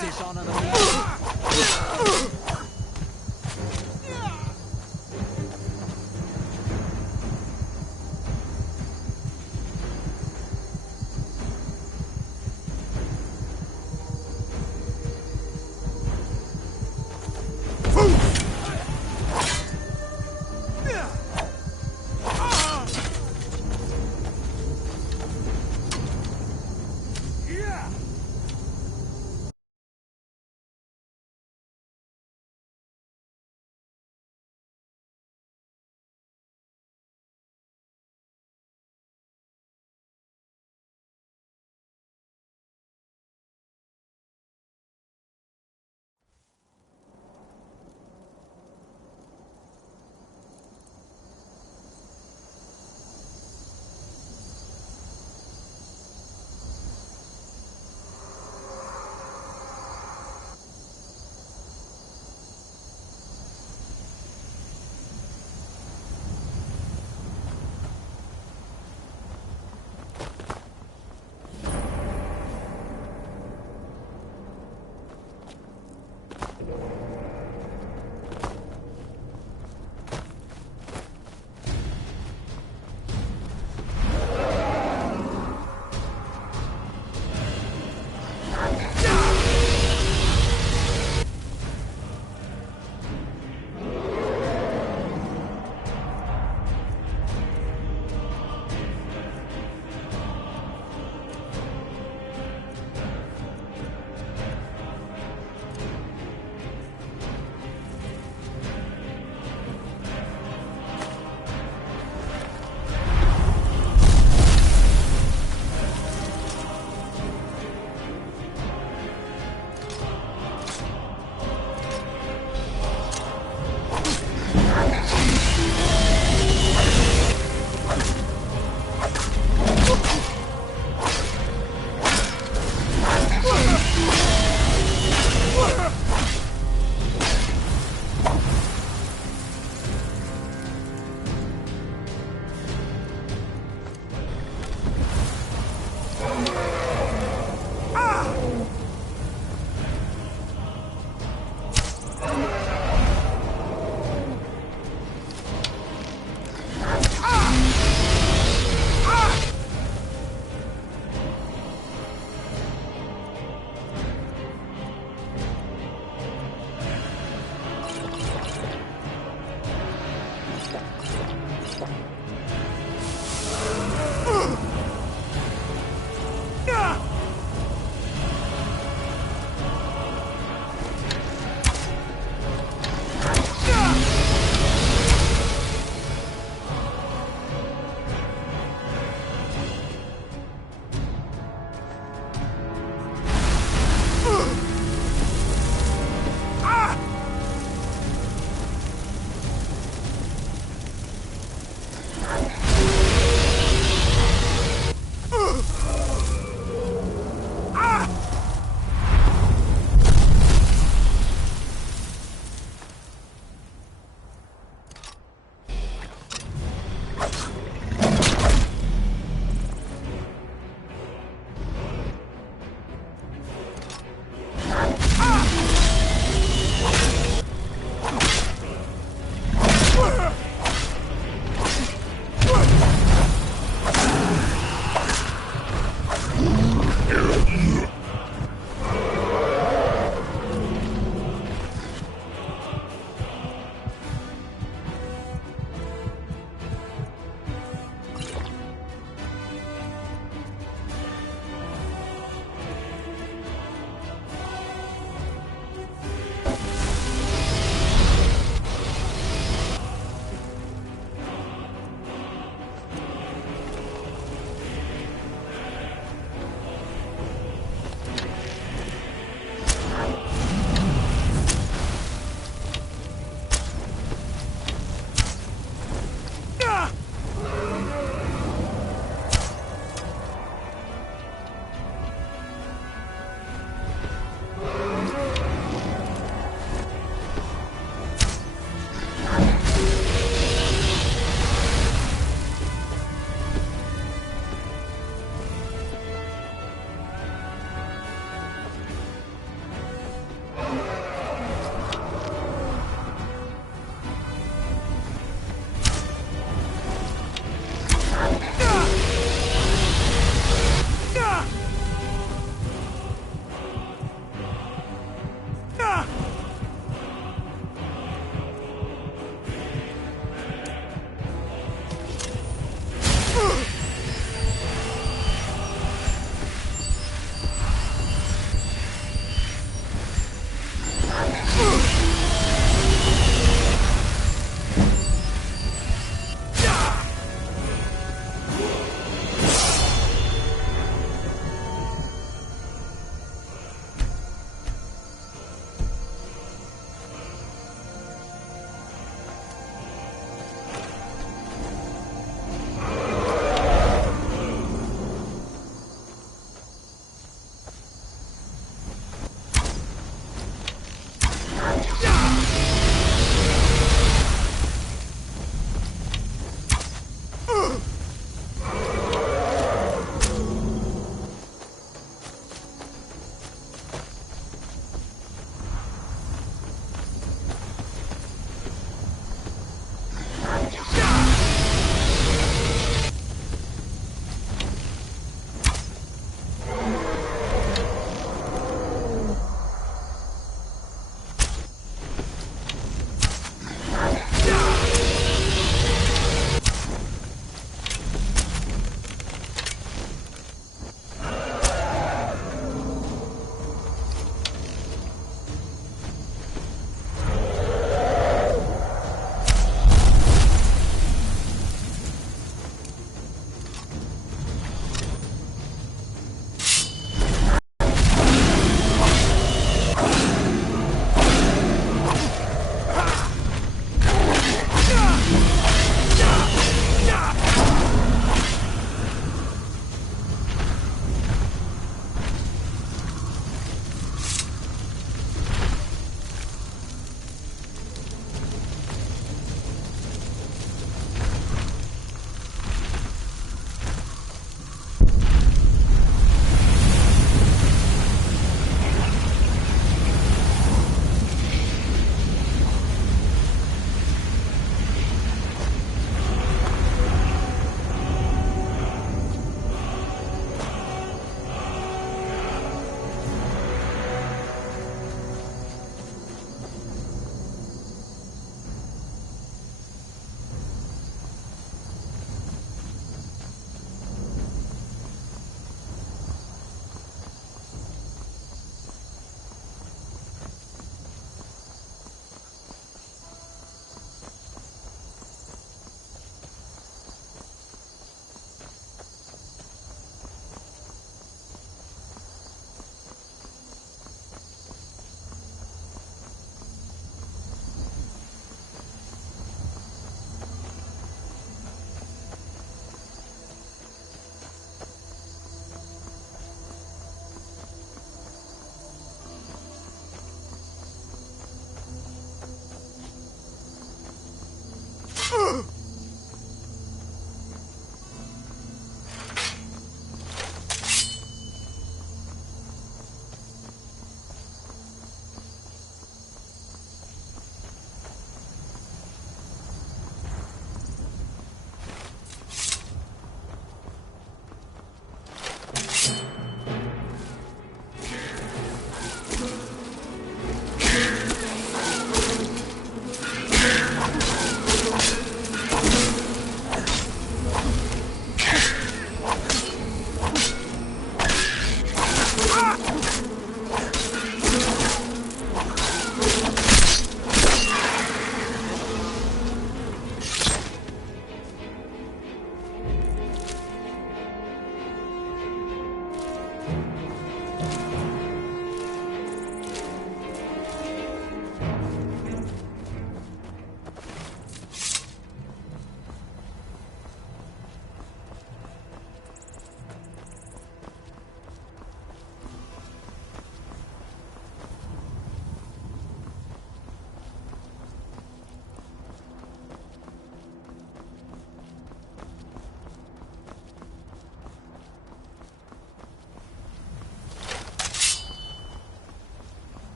Dishonor the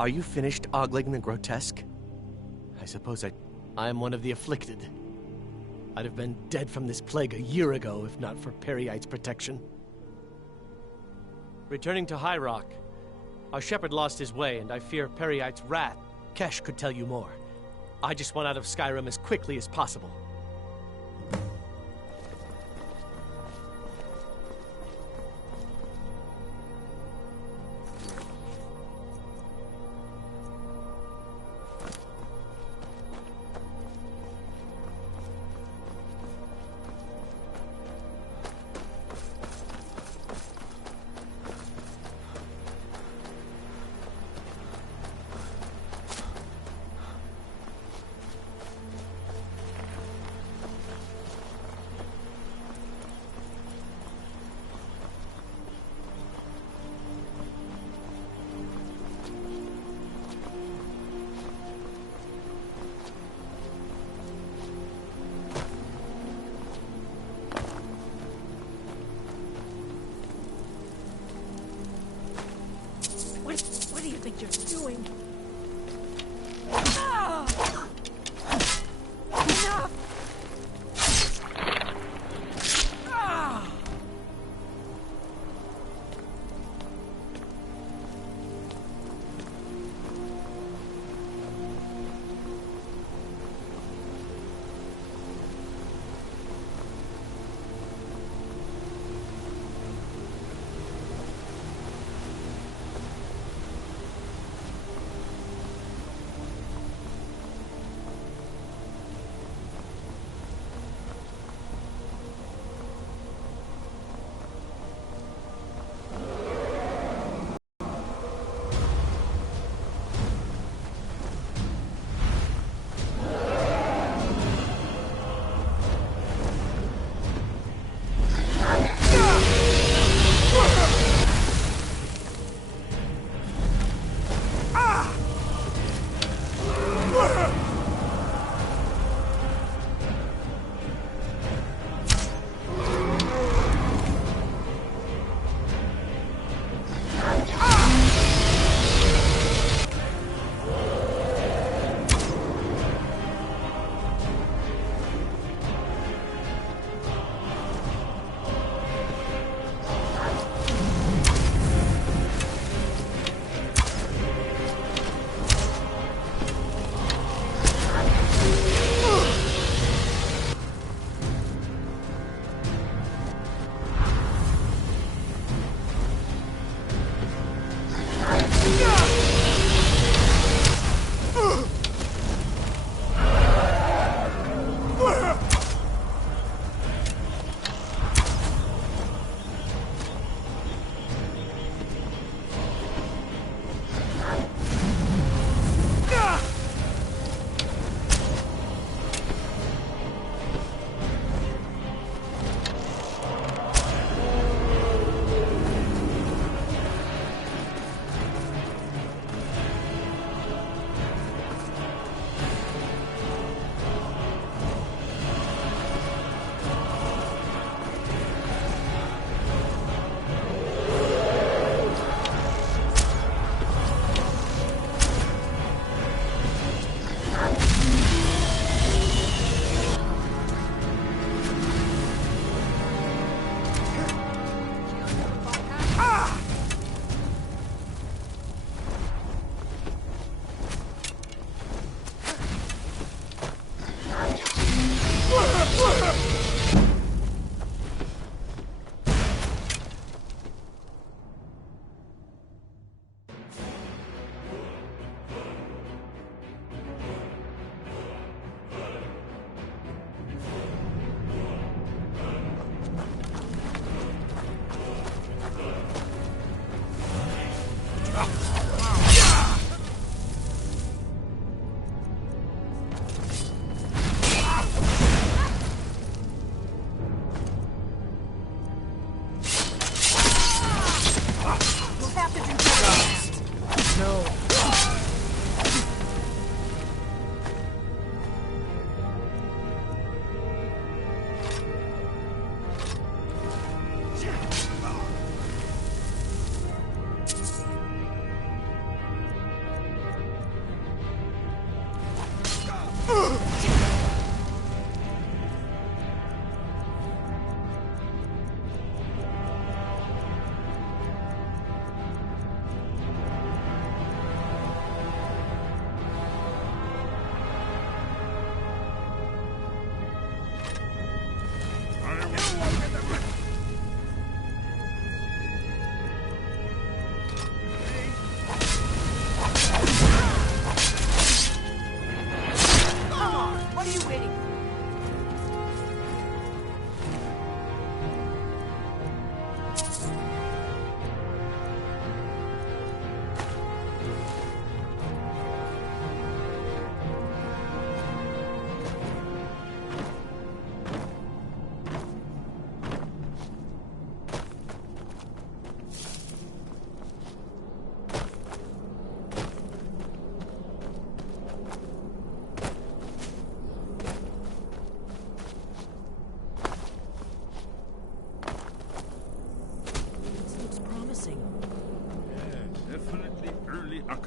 Are you finished ogling the grotesque? I suppose I am one of the afflicted. I'd have been dead from this plague a year ago if not for Peryite's protection. Returning to High Rock, our shepherd lost his way, and I fear Peryite's wrath. Kesh could tell you more. I just want out of Skyrim as quickly as possible.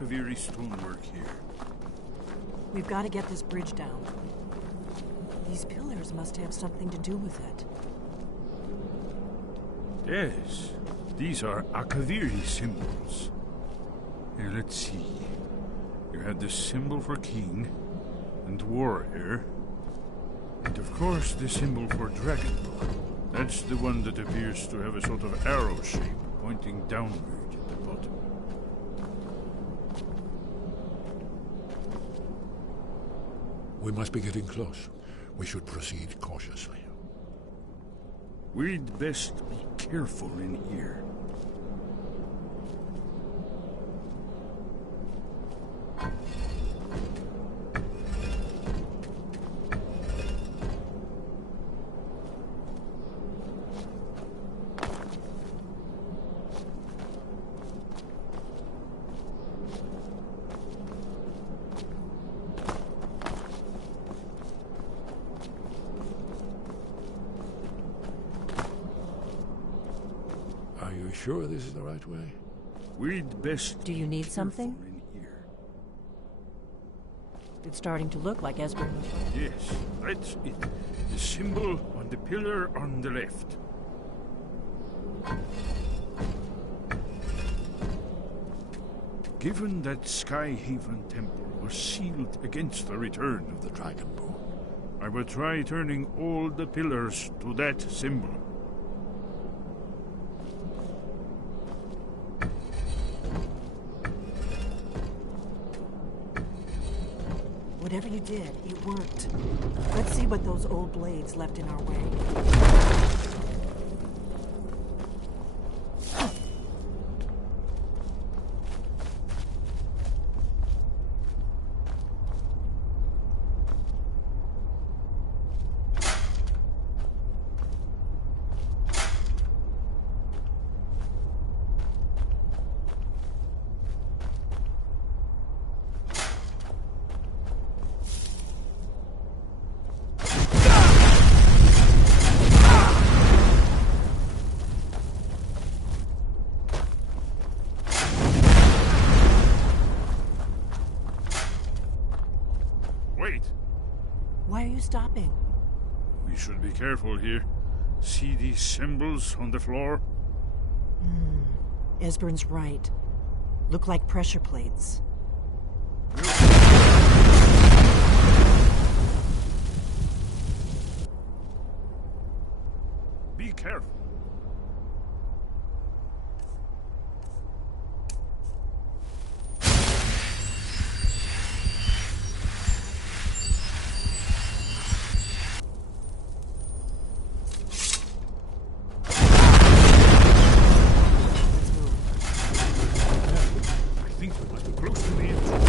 Akaviri stonework here. We've got to get this bridge down. These pillars must have something to do with it. Yes, these are Akaviri symbols. Here, let's see. You had the symbol for king and warrior, and of course the symbol for dragon. That's the one that appears to have a sort of arrow shape pointing downward at the bottom. We must be getting close. We should proceed cautiously. We'd best be careful in here. Are you sure this is the right way? We'd best. Do you need something? in here. It's starting to look like Esbern was right. Yes, that's it. The symbol on the pillar on the left. Given that Skyhaven Temple was sealed against the return of The Dragonborn. I will try turning all the pillars to that symbol. Whatever you did, it worked. Let's see what those old blades left in our way. Wait! Why are you stopping? We should be careful here. See these symbols on the floor? Esbern's right. Look like pressure plates. Be careful. I think we must be close to the entrance.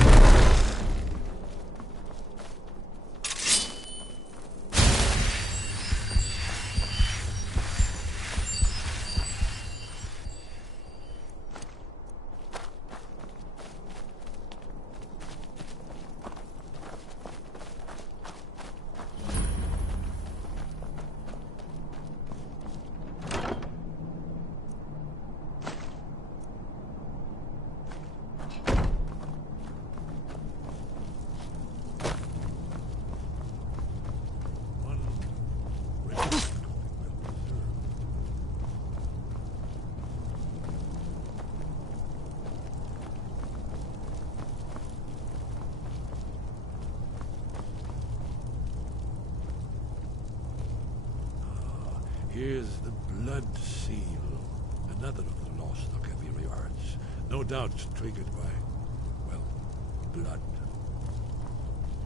One relic will preserve. Here's the blood seal, another of the lost Akaviri arts. No doubt triggered by, well, blood.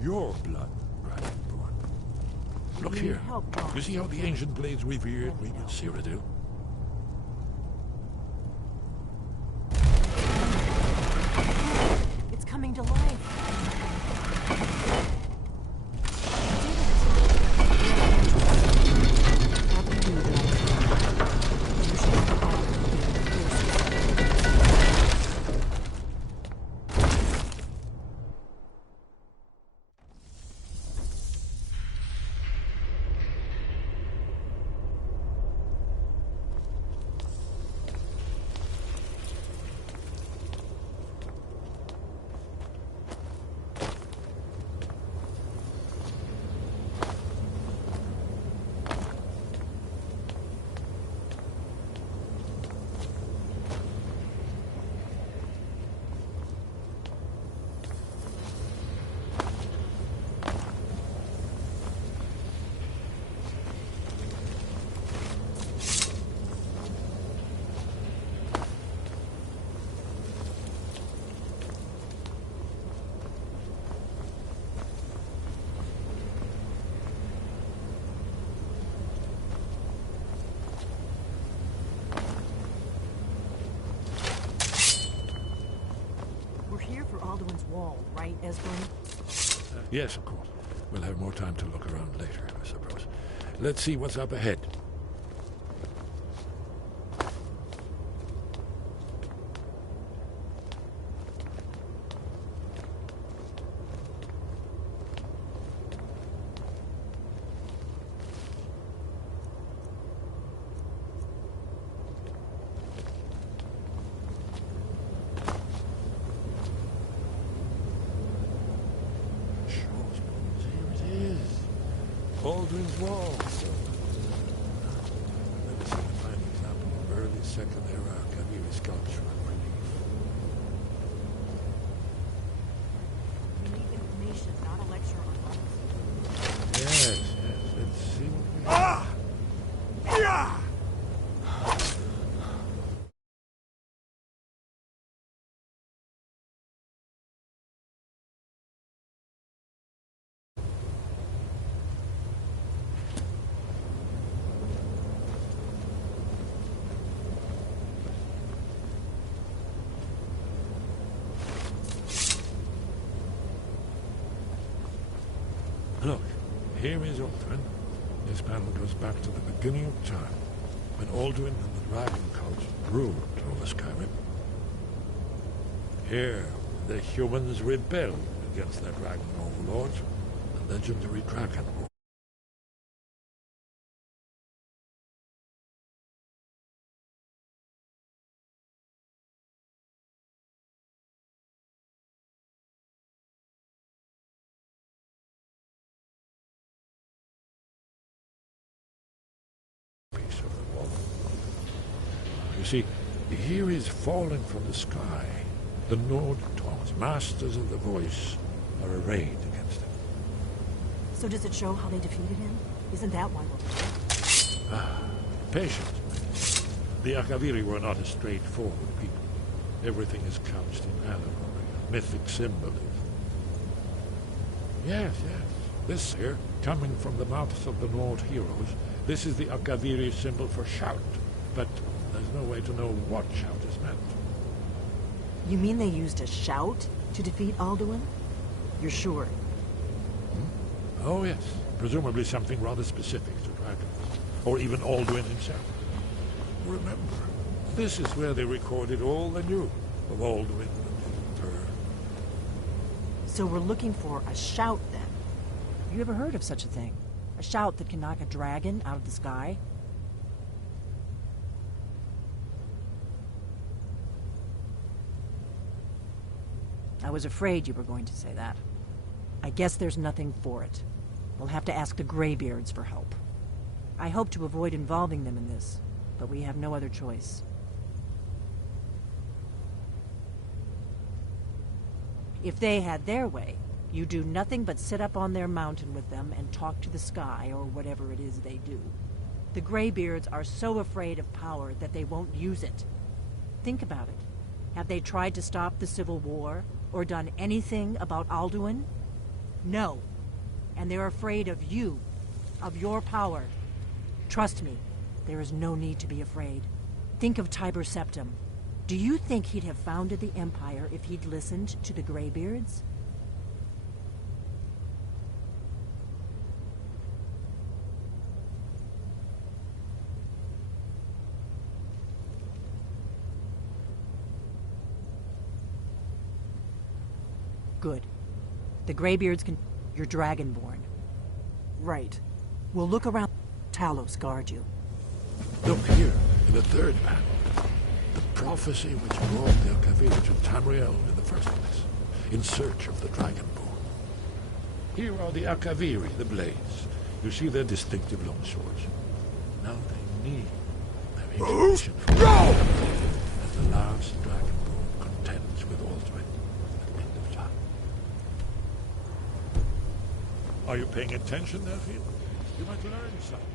Your blood, Dragonborn. Look We need here. help, Boss. You see how the ancient blades revered we would Cyrodiil? It's coming to life. right, Esbern? Yes, of course. We'll have more time to look around later, I suppose. Let's see what's up ahead. Baldwin's Wall. So, let me see if I find an example of early Second Era Kaviri sculpture on relief. We need information, not a lecture on art. Yes. Let's see what we have. Look, here is Alduin. This panel goes back to the beginning of time, when Alduin and the Dragon Cult ruled over Skyrim. Here, the humans rebelled against their dragon overlord, the legendary Dragonborn. Piece of the wall. You see, here is falling from the sky. The Nord Tongs, masters of the voice, are arrayed against him. So does it show how they defeated him? Isn't that why we're here? Patience. The Akaviri were not a straightforward people. Everything is couched in allegory, mythic symbolism. Yes. This here, coming from the mouths of the Nord heroes, this is the Akaviri symbol for shout, but there's no way to know what shout is meant. You mean they used a shout to defeat Alduin? You're sure? Oh yes, presumably something rather specific to dragons, or even Alduin himself. Remember, this is where they recorded all they knew of Alduin and her. So we're looking for a shout then? You ever heard of such a thing? A shout that can knock a dragon out of the sky? I was afraid you were going to say that. I guess there's nothing for it. We'll have to ask the Greybeards for help. I hope to avoid involving them in this, but we have no other choice. If they had their way, you do nothing but sit up on their mountain with them and talk to the sky, or whatever it is they do. The Greybeards are so afraid of power that they won't use it. Think about it. Have they tried to stop the Civil War, or done anything about Alduin? No. And they're afraid of you, of your power. Trust me, there is no need to be afraid. Think of Tiber Septim. Do you think he'd have founded the Empire if he'd listened to the Greybeards? Good. The Greybeards can... You're Dragonborn. Right. We'll look around. Talos guard you. Look here, in the third panel. The prophecy which brought the Akaviri to Tamriel in the first place, in search of the Dragonborn. Here are the Akaviri, the blades. You see their distinctive long swords. Now they need their inspiration from as the last Dragonborn contends with Alduin at the end of time. Are you paying attention, Nephew? You might learn something.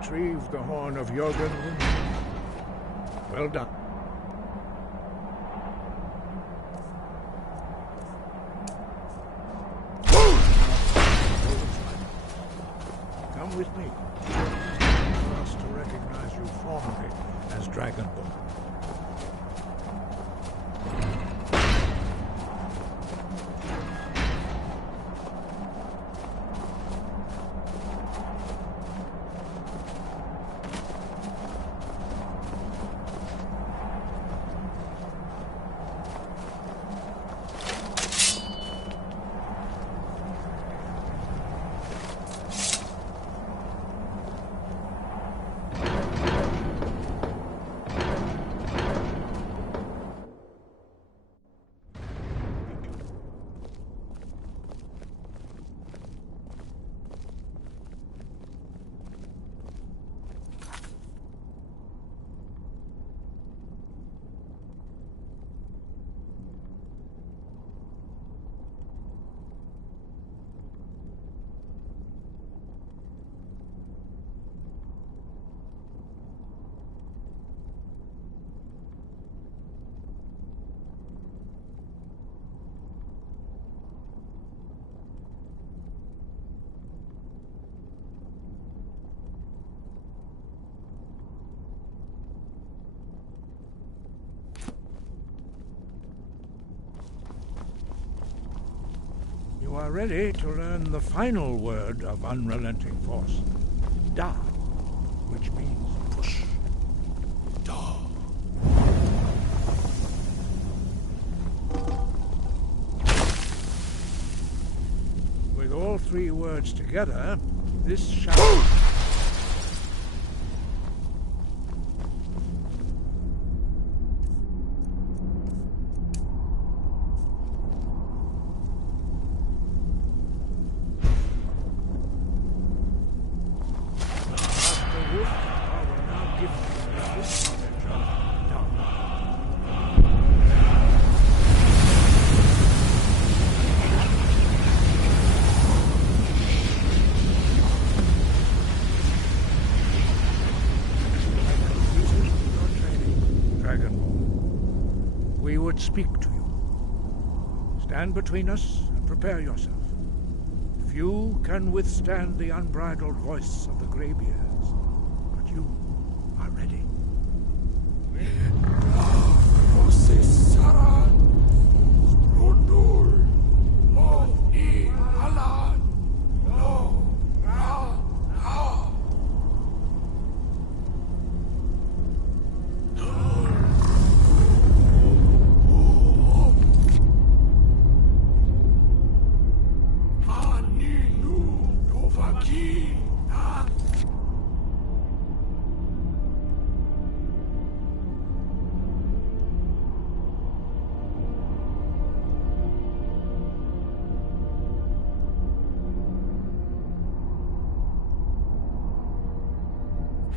retrieved the horn of Jürgen. Well done. Come with me. For us to recognize you formally as Dragonborn. You are ready to learn the final word of unrelenting force. Da, which means push. Da. With all three words together, this shall... We would speak to you. Stand between us and prepare yourself. Few can withstand the unbridled voice of the Greybeards, but you are ready.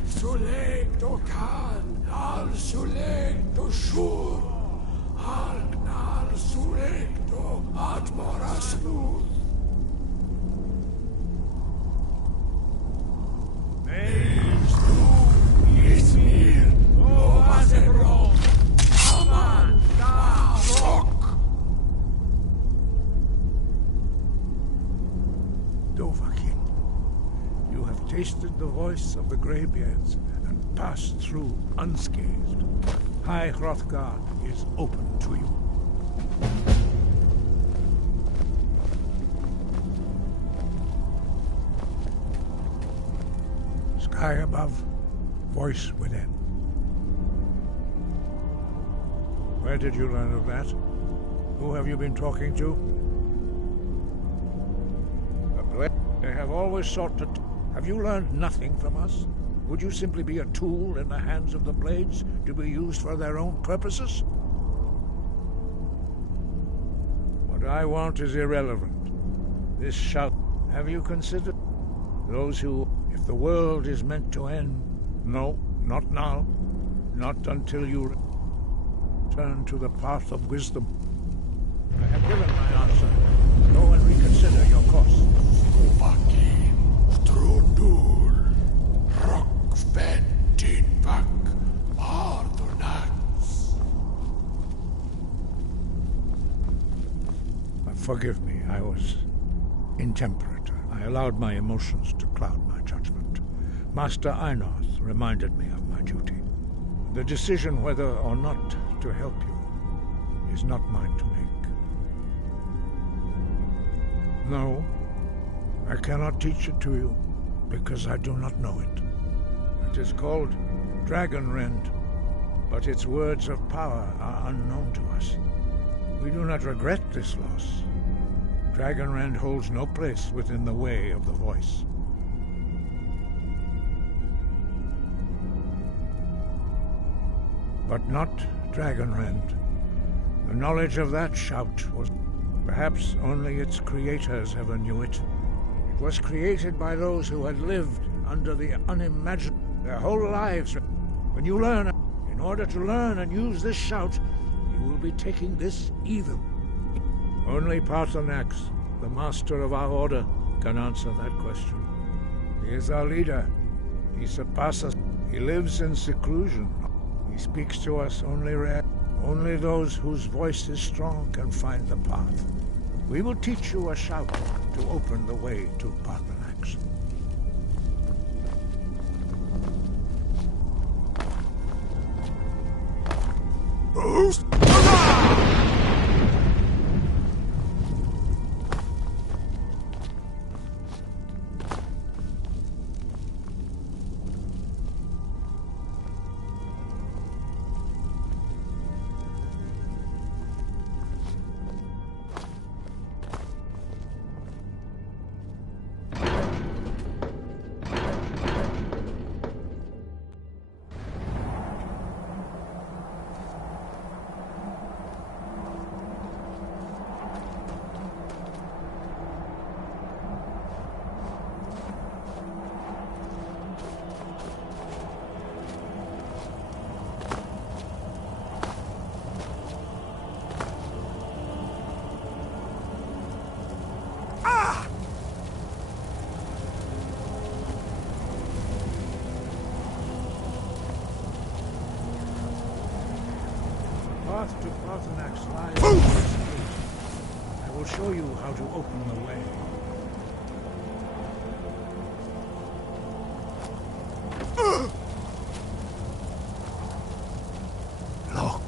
Suleg do Khan, al Suleg do Shur, al Gnal Suleg do Atmorasnud. Meis du Ismir, o Azebro, Aman da Rock. Dovahkiin, you have tasted the voice of the Greybeards and passed through unscathed. High Hrothgar is open to you. Sky above, voice within. Where did you learn of that? Who have you been talking to? They have always sought to... Have you learned nothing from us? Would you simply be a tool in the hands of the Blades to be used for their own purposes? What I want is irrelevant. This shout... Have you considered those who... If the world is meant to end... No, not now. Not until you turn to the path of wisdom. I have given my answer. Go and reconsider your course. Dovahkiin, Strundur, Rock. Forgive me, I was intemperate. I allowed my emotions to cloud my judgment. Master Einorth reminded me of my duty. The decision whether or not to help you is not mine to make. No, I cannot teach it to you, because I do not know it. It is called Dragonrend, but its words of power are unknown to us. We do not regret this loss. Dragonrend holds no place within the way of the voice. But not Dragonrend. The knowledge of that shout was... perhaps only its creators ever knew it. It was created by those who had lived under the unimaginable their whole lives. When you learn, in order to learn and use this shout, you will be taking this evil. Only Paarthurnax, the master of our order, can answer that question. He is our leader. He surpasses. He lives in seclusion. He speaks to us only rare. Only those whose voice is strong can find the path. We will teach you a shout to open the way to Paarthurnax. Path to Paarthurnax lies in this gate. I will show you how to open the way. Look.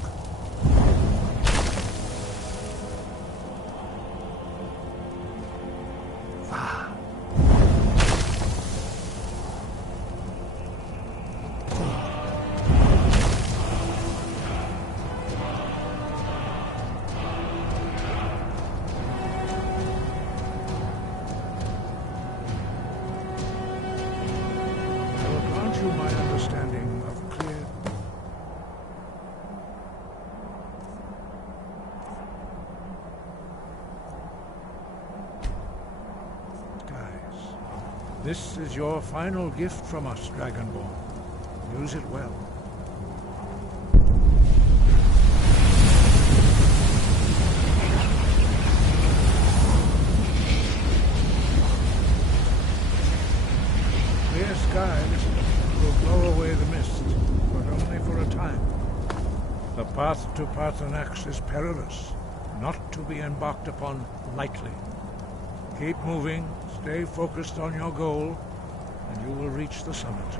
My understanding of clear... skies. This is your final gift from us, Dragonborn. Use it well. Clear skies will blow away the mist, but only for a time. The path to Paarthurnax is perilous, not to be embarked upon lightly. Keep moving, stay focused on your goal, and you will reach the summit.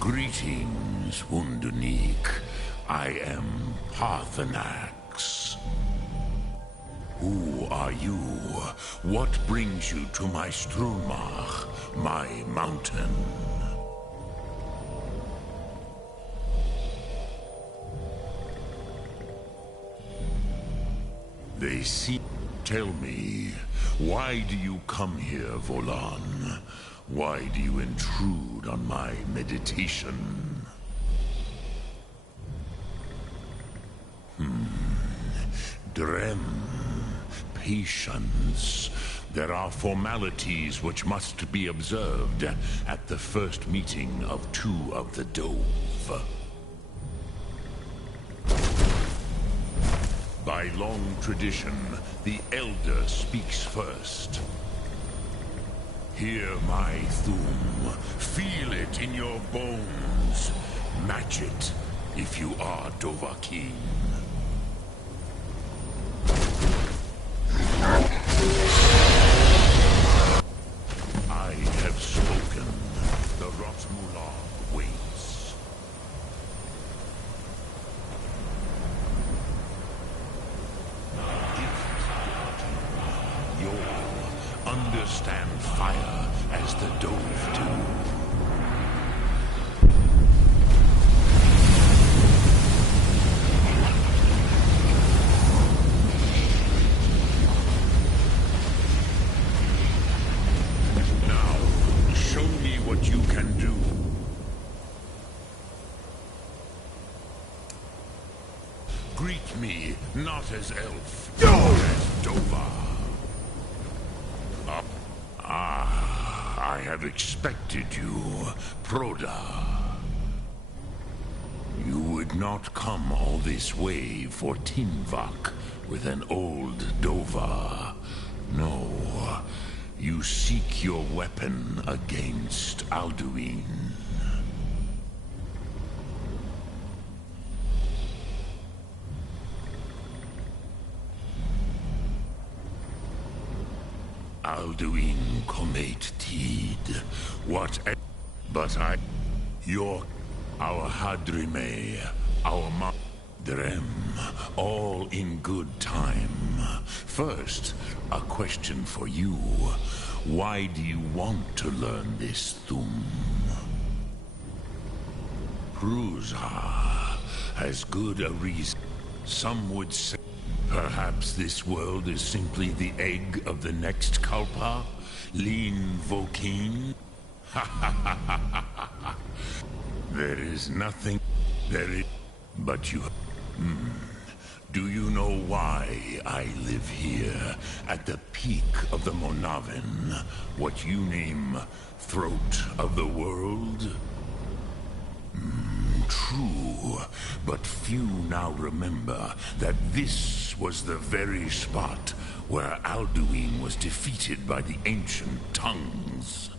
Greetings, Wunderneek. I am Parthenax. Who are you? What brings you to my Strumach, my mountain? They see. Tell me, why do you come here, Volan? Why do you intrude on my meditation? Drem. Patience. There are formalities which must be observed at the first meeting of two of the Dove. By long tradition, the Elder speaks first. Hear my Thum. Feel it in your bones. Match it if you are Dovahkiin. I have spoken. The Rotmular waits. You'll understand fire as the Dove do. Greet me, not as elf, but as Dova. I have expected you, Proda. You would not come all this way for Tinvak with an old Dova. No, you seek your weapon against Alduin. Alduin Comet Tid. What? But our Hadrime, our Drem, all in good time. First, a question for you. Why do you want to learn this Thum? Pruzha has good a reason. Some would say perhaps this world is simply the egg of the next Kalpa? Lean Vokin? There is nothing. There is. But you. Do you know why I live here, at the peak of the Monavin, what you name Throat of the World? True, but few now remember that this was the very spot where Alduin was defeated by the ancient tongues.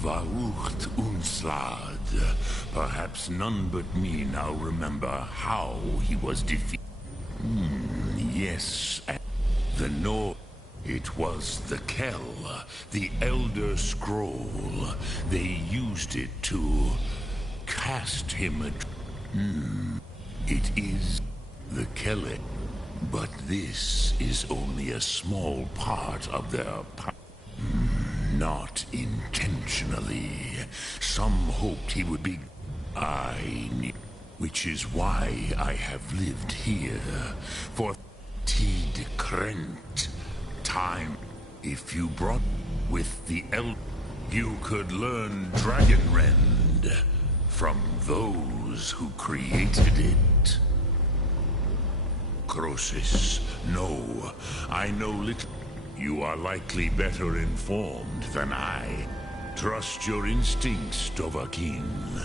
Vaucht Unslad. Perhaps none but me now remember how he was defeated. Yes, the North. It was the Kell, the Elder Scroll. They used it to cast him It is the Kelly, but this is only a small part of their power. Not intentionally. Some hoped he would be... I knew. Which is why I have lived here. For Tid Krent time. If you brought with the you could learn Dragonrend from those who created it. Croesus, no, I know little. You are likely better informed than I. Trust your instincts, Dovahkiin.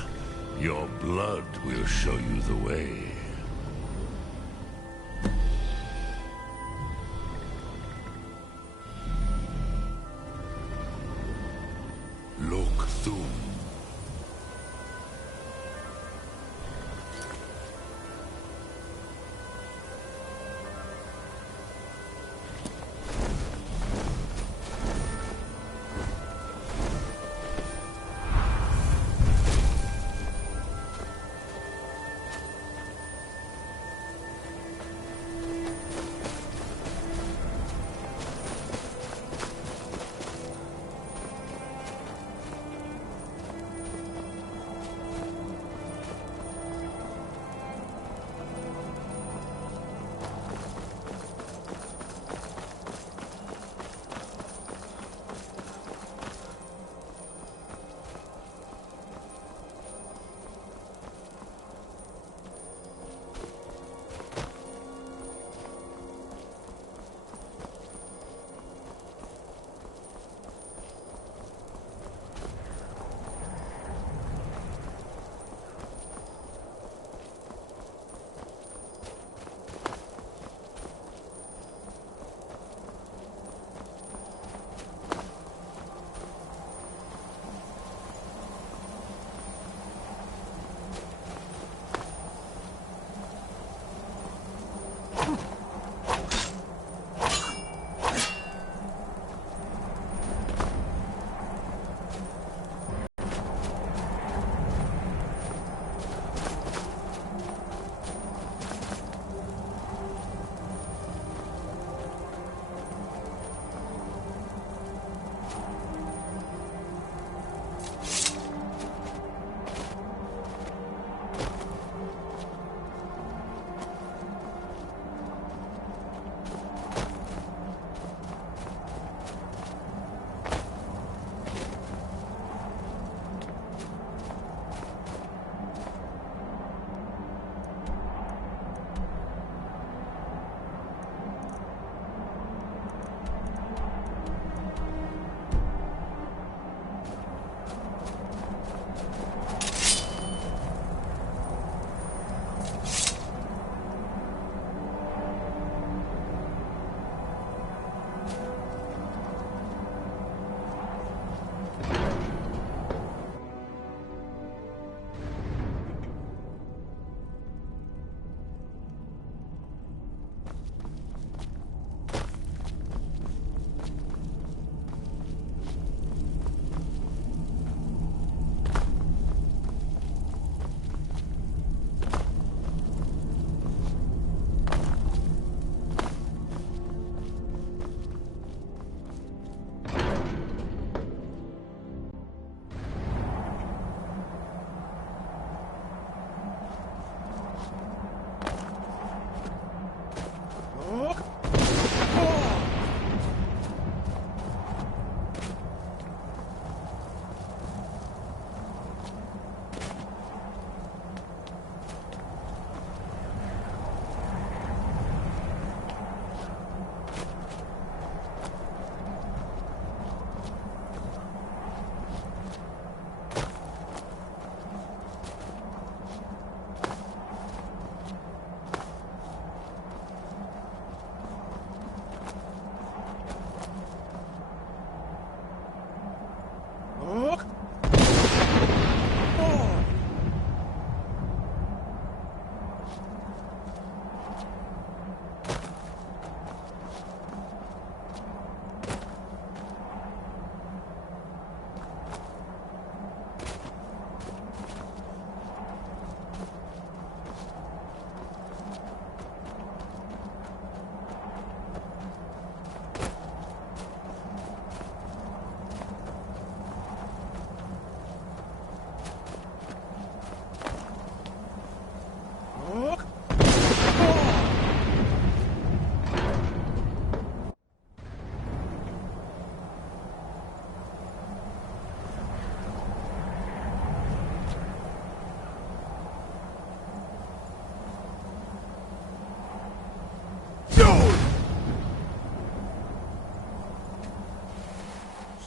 Your blood will show you the way. Look through.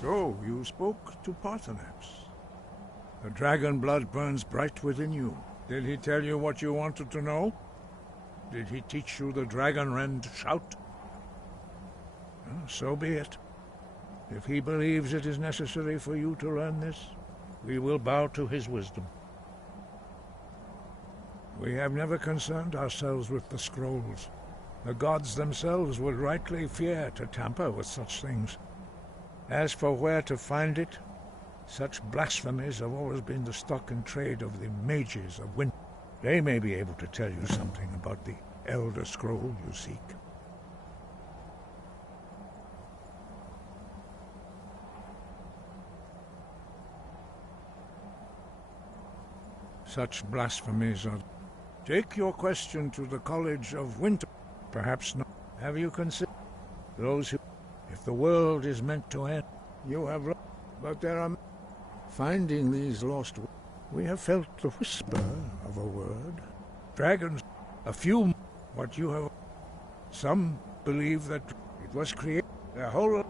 So, you spoke to Parthenax. The dragon blood burns bright within you. Did he tell you what you wanted to know? Did he teach you the dragon rend shout? So be it. If he believes it is necessary for you to learn this, we will bow to his wisdom. We have never concerned ourselves with the scrolls. The gods themselves would rightly fear to tamper with such things. As for where to find it, such blasphemies have always been the stock and trade of the mages of Winter. They may be able to tell you something about the Elder Scroll you seek. Such blasphemies are... Take your question to the College of Winter. Perhaps not. Have you considered those who... If the world is meant to end, you have... But there are... Finding these lost... We have felt the whisper of a word. Dragons, a few... What you have... Some believe that it was created... Their whole...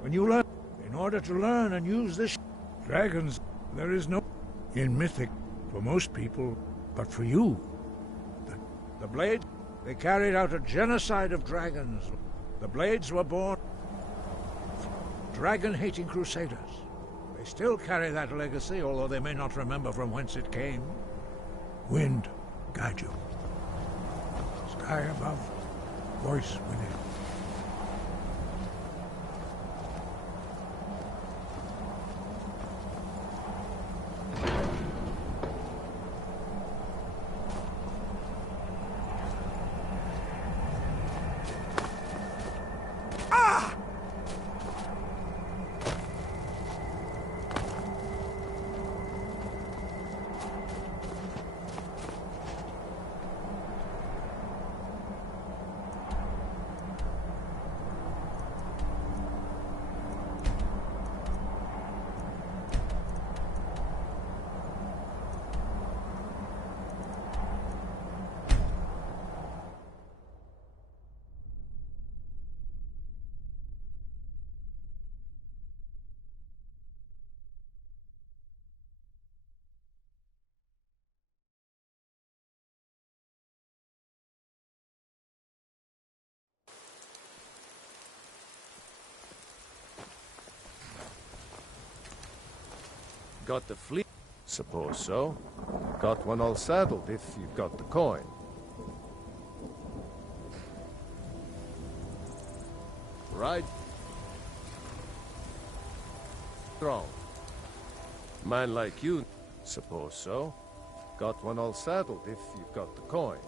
When you learn... In order to learn and use this... Dragons, there is no... In Mythic, for most people, but for you... The Blades, they carried out a genocide of dragons. The Blades were born... Dragon-hating crusaders. They still carry that legacy, although they may not remember from whence it came. Wind, guide you. Sky above, voice within. Got the fleet? Suppose so. Got one all saddled if you've got the coin. Right. Strong. Man like you, suppose so. Got one all saddled if you've got the coin.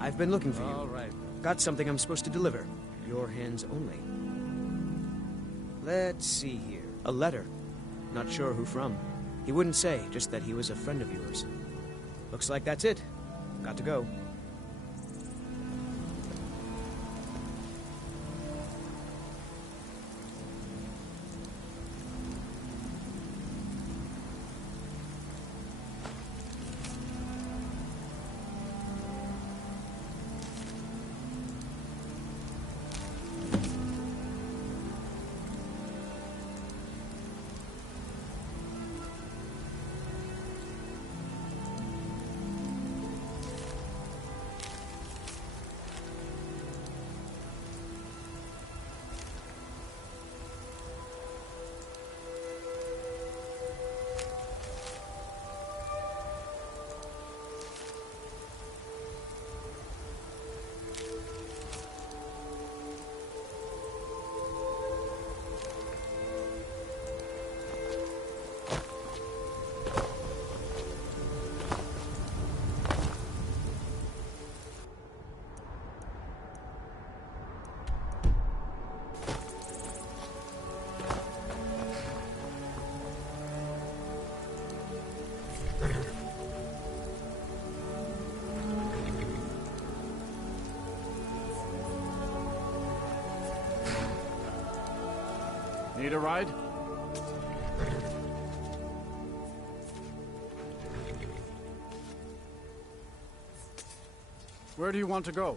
I've been looking for you. All right. Got something I'm supposed to deliver. Your hands only. Let's see here. A letter. Not sure who from. He wouldn't say, just that he was a friend of yours. Looks like that's it. Got to go. Need a ride? Where do you want to go?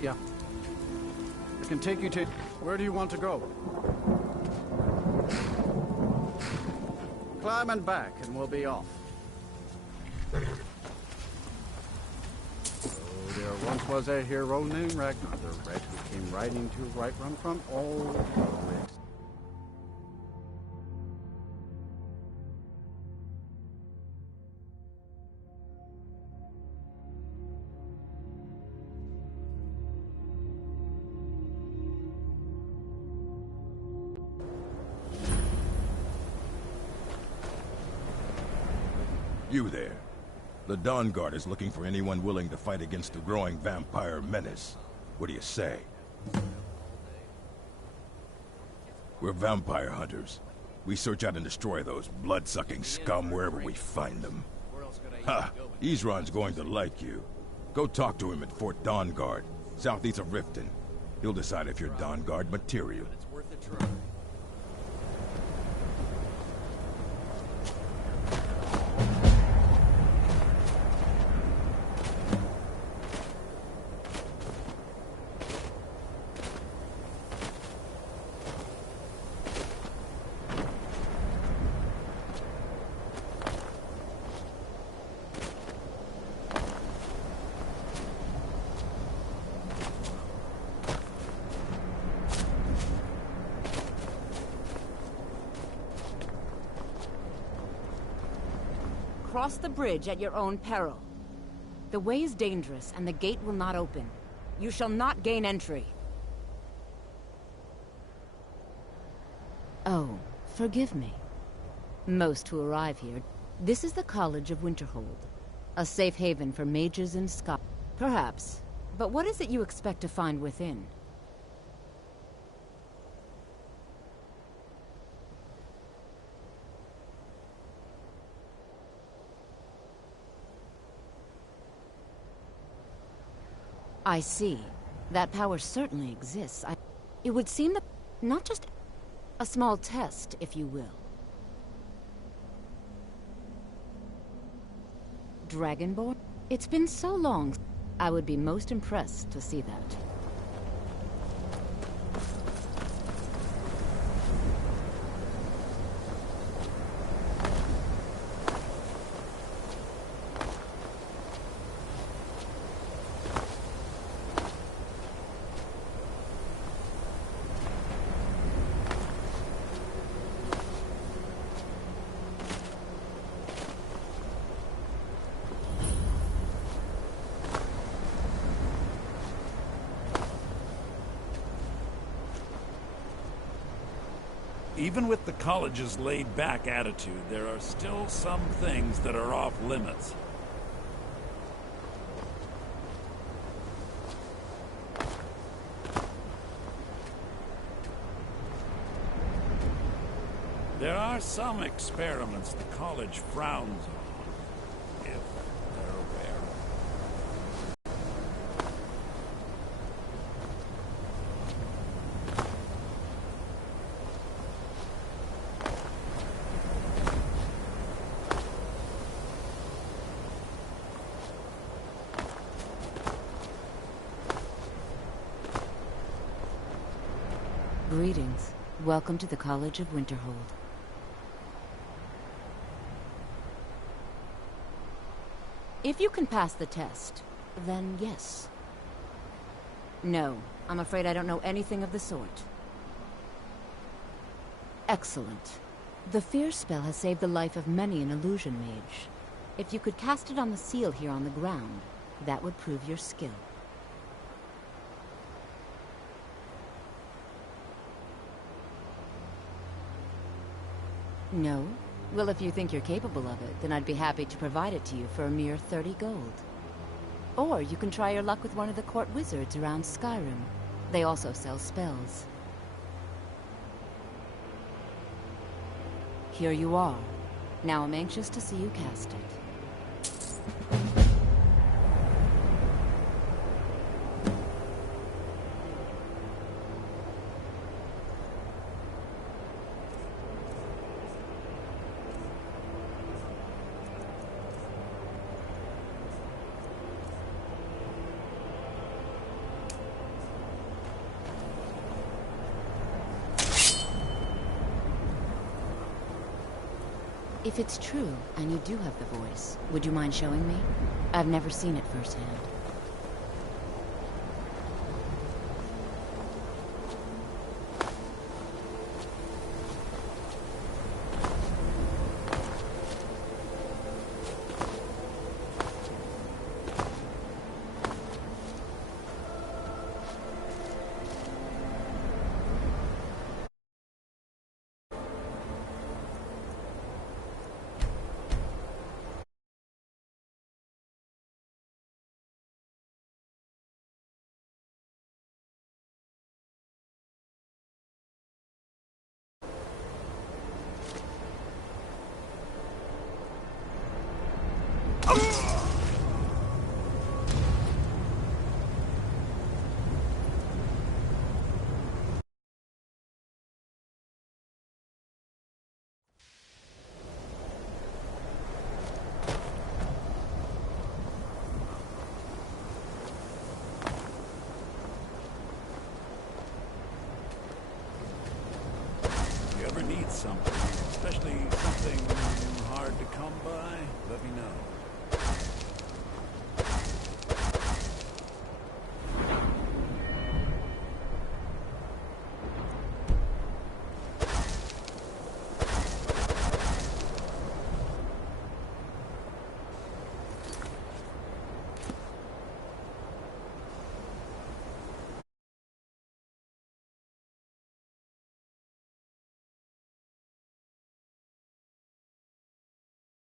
Yeah. I can take you to... Where do you want to go? Climb and back, and we'll be off. There once was a hero named Ragnar the Red who came riding to Whiterun from all the lakes. You there. The Dawn Guard is looking for anyone willing to fight against the growing vampire menace. What do you say? We're vampire hunters. We search out and destroy those blood-sucking scum wherever we find them. Ha! Isran's going to like you. Go talk to him at Fort Dawn Guard, southeast of Riften. He'll decide if you're Dawn Guard material. It's worth a try. Cross the bridge at your own peril. The way is dangerous, and the gate will not open. You shall not gain entry. Oh, forgive me. Most who arrive here... This is the College of Winterhold. A safe haven for mages in Skyrim. Perhaps. But what is it you expect to find within? I see. That power certainly exists. It would seem that... Not just a small test, if you will. Dragonborn? It's been so long. I would be most impressed to see that. Even with the college's laid-back attitude, there are still some things that are off-limits. There are some experiments the college frowns on, if they're aware. Greetings. Welcome to the College of Winterhold. If you can pass the test, then yes. No, I'm afraid I don't know anything of the sort. Excellent. The fear spell has saved the life of many an illusion mage. If you could cast it on the seal here on the ground, that would prove your skill. No? Well, if you think you're capable of it, then I'd be happy to provide it to you for a mere 30 gold. Or you can try your luck with one of the court wizards around Skyrim. They also sell spells. Here you are. Now I'm anxious to see you cast it. If it's true, and you do have the voice, would you mind showing me? I've never seen it firsthand.